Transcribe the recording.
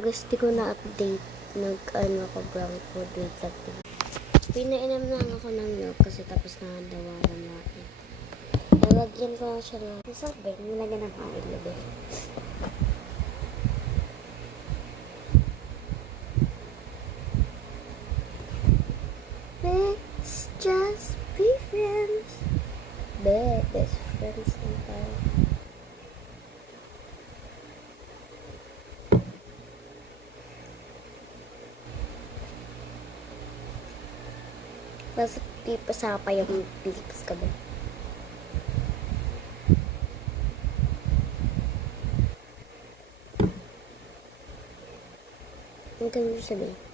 guys, di ko na-update. Nag-ano ako, brown food. Wait lang. Pinainom na ako ng milk kasi tapos na daw ako kumain. Nalagyan ko na siya ng... Masarap ba? Nilagyan ng oil ba? Let's just be friends. Best friends na tayo. Tapos pipasa pa yung lips ka ba? Ang ganun sabihin.